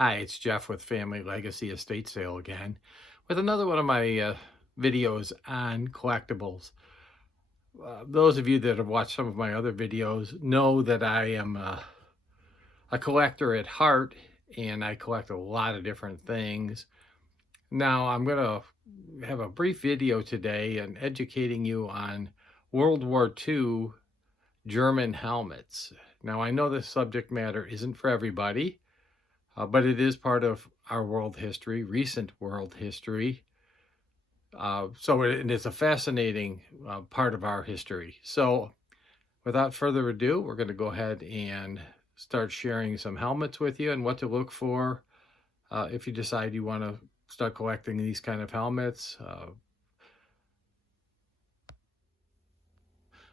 Hi, it's Jeff with Family Legacy Estate Sale again with another one of my videos on collectibles. Those of you that have watched some of my other videos know that I am a collector at heart, and I collect a lot of different things. Now, I'm going to have a brief video today on educating you on World War II German helmets. Now, I know this subject matter isn't for everybody. But it is part of our world history, recent world history. And it's a fascinating part of our history. So without further ado, we're going to go ahead and start sharing some helmets with you and what to look for if you decide you want to start collecting these kind of helmets.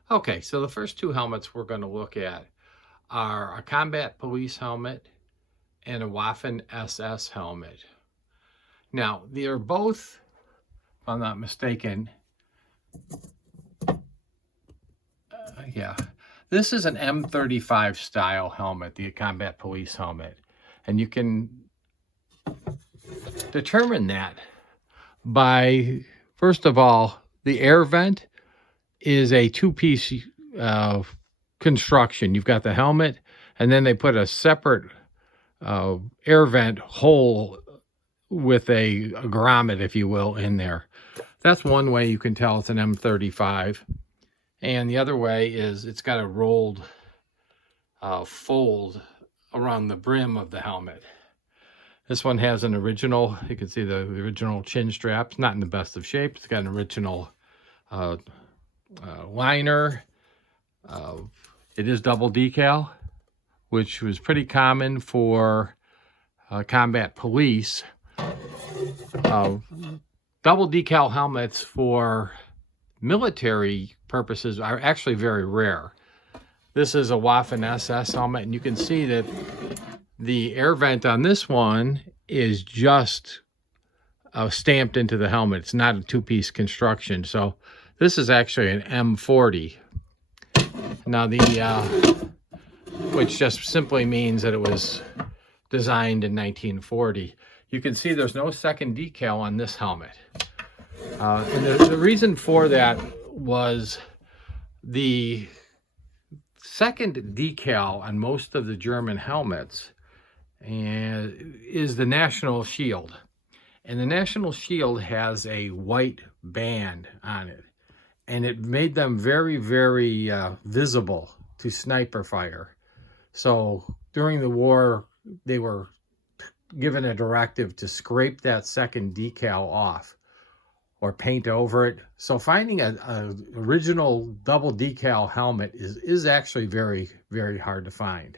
Okay, so the first two helmets we're going to look at are a combat police helmet and a Waffen SS helmet. Now, they are both, if I'm not mistaken, this is an M35 style helmet, the combat police helmet. And you can determine that by, first of all, the air vent is a two-piece construction. You've got the helmet, and then they put a separate air vent hole with a grommet, if you will, in there. That's one way you can tell it's an M35. And the other way is it's got a rolled fold around the brim of the helmet. This one has an original, you can see the original chin straps, not in the best of shape. It's got an original liner. It is double decal, which was pretty common for combat police. Double decal helmets for military purposes are actually very rare. This is a Waffen SS helmet, and you can see that the air vent on this one is just stamped into the helmet. It's not a two-piece construction. So this is actually an M40. Now which just simply means that it was designed in 1940. You can see there's no second decal on this helmet. And the reason for that was the second decal on most of the German helmets is the national shield. And the national shield has a white band on it. And it made them very, very visible to sniper fire. So during the war, they were given a directive to scrape that second decal off or paint over it. So finding a original double decal helmet is actually very, very hard to find.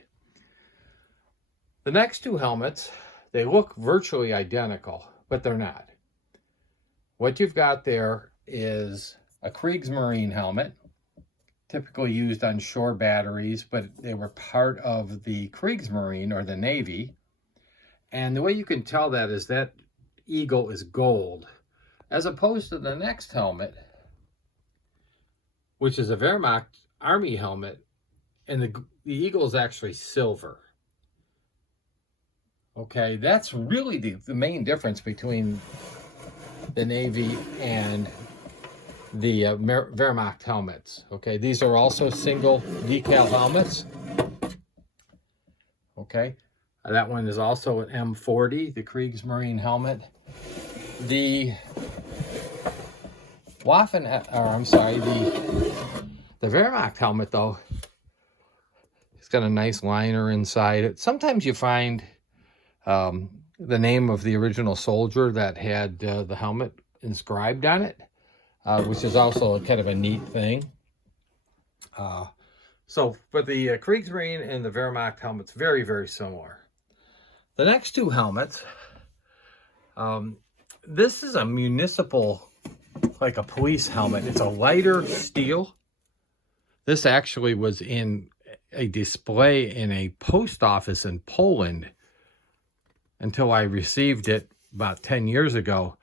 The next two helmets, they look virtually identical, but they're not. What you've got there is a Kriegsmarine helmet, typically used on shore batteries, but they were part of the Kriegsmarine or the Navy. And the way you can tell that is that eagle is gold, as opposed to the next helmet, which is a Wehrmacht Army helmet, and the eagle is actually silver. Okay, that's really the main difference between the Navy and the Wehrmacht helmets. Okay, these are also single decal helmets. Okay, that one is also an M40, the Kriegsmarine helmet. The the Wehrmacht helmet, though, it's got a nice liner inside it. Sometimes you find the name of the original soldier that had the helmet inscribed on it, which is also kind of a neat thing. So for the Kriegsmarine and the Wehrmacht helmets, very, very similar. The next two helmets, this is a municipal, like a police helmet. It's a lighter steel. This actually was in a display in a post office in Poland until I received it about 10 years ago.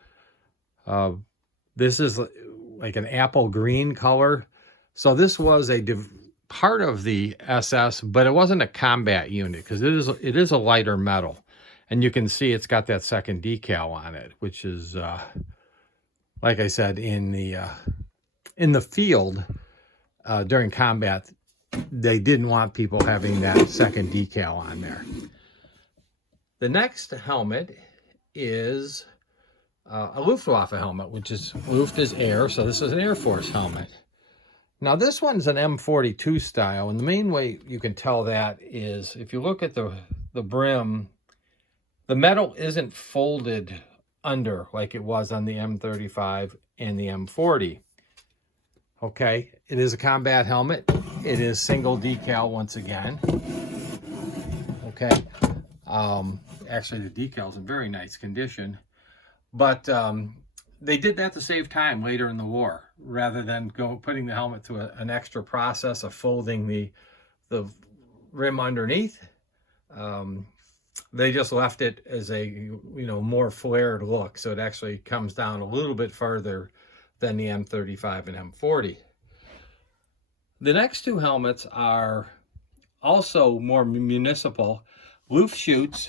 This is like an apple green color. So this was a part of the SS, but it wasn't a combat unit because it is a lighter metal. And you can see it's got that second decal on it, which is, like I said, in the field during combat, they didn't want people having that second decal on there. The next helmet is a Luftwaffe helmet, which is Luft is air, so this is an Air Force helmet. Now this one's an M42 style, and the main way you can tell that is if you look at the brim, the metal isn't folded under like it was on the M35 and the M40. Okay, it is a combat helmet. It is single decal once again. Okay, actually the decal's in very nice condition, but they did that to save time later in the war, rather than putting the helmet through an extra process of folding the rim underneath. They just left it as a more flared look, so it actually comes down a little bit further than the M35 and M40. The next two helmets are also more municipal. Luftschutz.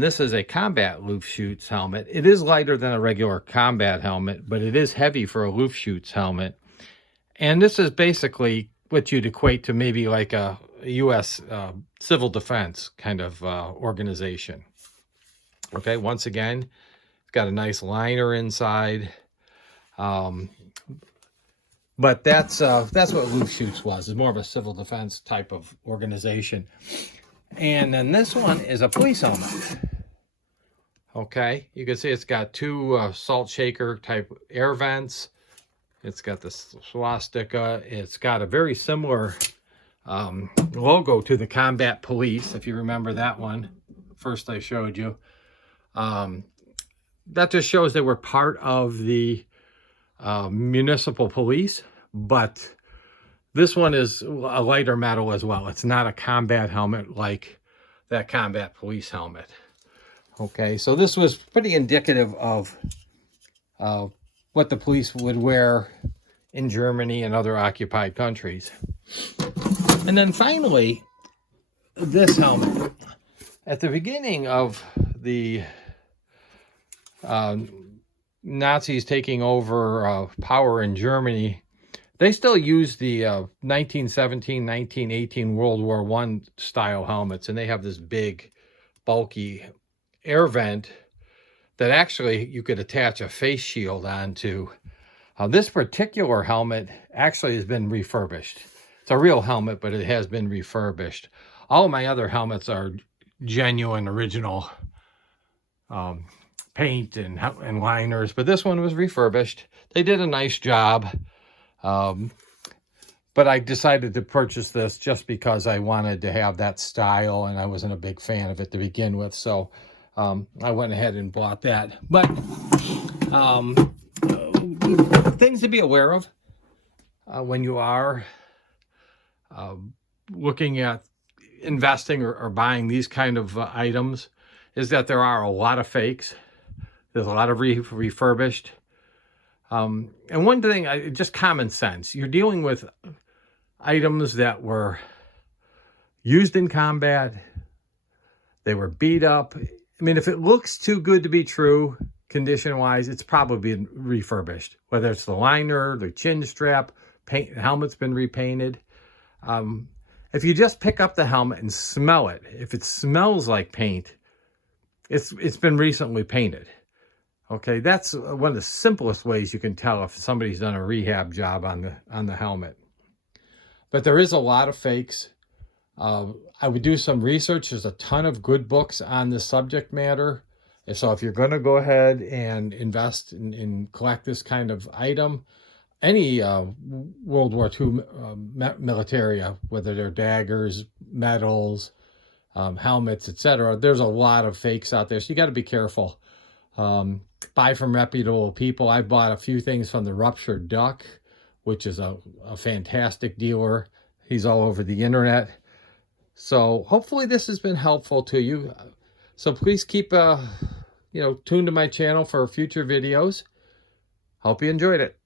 This is a combat Luftschutz helmet. It is lighter than a regular combat helmet, but it is heavy for a Luftschutz helmet. And this is basically what you'd equate to maybe like a U.S. civil defense kind of organization. Okay, once again, it's got a nice liner inside. But that's what Luftschutz was. It's more of a civil defense type of organization. And then this one is a police helmet. Okay, you can see it's got two salt shaker type air vents. It's got the swastika. It's got a very similar logo to the combat police, if you remember that one first I showed you. That just shows they were part of the municipal police, but this one is a lighter metal as well. It's not a combat helmet like that combat police helmet. Okay, so this was pretty indicative of what the police would wear in Germany and other occupied countries. And then finally, this helmet. At the beginning of the Nazis taking over power in Germany, they still used the 1917, 1918 World War I style helmets, and they have this big, bulky air vent that actually you could attach a face shield onto. This particular helmet actually has been refurbished. It's a real helmet, but it has been refurbished. All of my other helmets are genuine, original paint and liners, but this one was refurbished. They did a nice job, but I decided to purchase this just because I wanted to have that style, and I wasn't a big fan of it to begin with, so I went ahead and bought that. But things to be aware of when you are looking at investing or buying these kind of items is that there are a lot of fakes. There's a lot of refurbished. And one thing, just common sense, you're dealing with items that were used in combat. They were beat up. I mean, if it looks too good to be true, condition-wise, it's probably been refurbished. Whether it's the liner, the chin strap, paint, the helmet's been repainted. If you just pick up the helmet and smell it, if it smells like paint, it's been recently painted. Okay, that's one of the simplest ways you can tell if somebody's done a rehab job on the helmet. But there is a lot of fakes. I would do some research. There's a ton of good books on this subject matter. And so if you're going to go ahead and invest in collect this kind of item, any World War II militaria, whether they're daggers, medals, helmets, etc., there's a lot of fakes out there. So you got to be careful. Buy from reputable people. I bought a few things from the Ruptured Duck, which is a fantastic dealer. He's all over the internet. So hopefully this has been helpful to you. So please keep tuned to my channel for future videos. Hope you enjoyed it.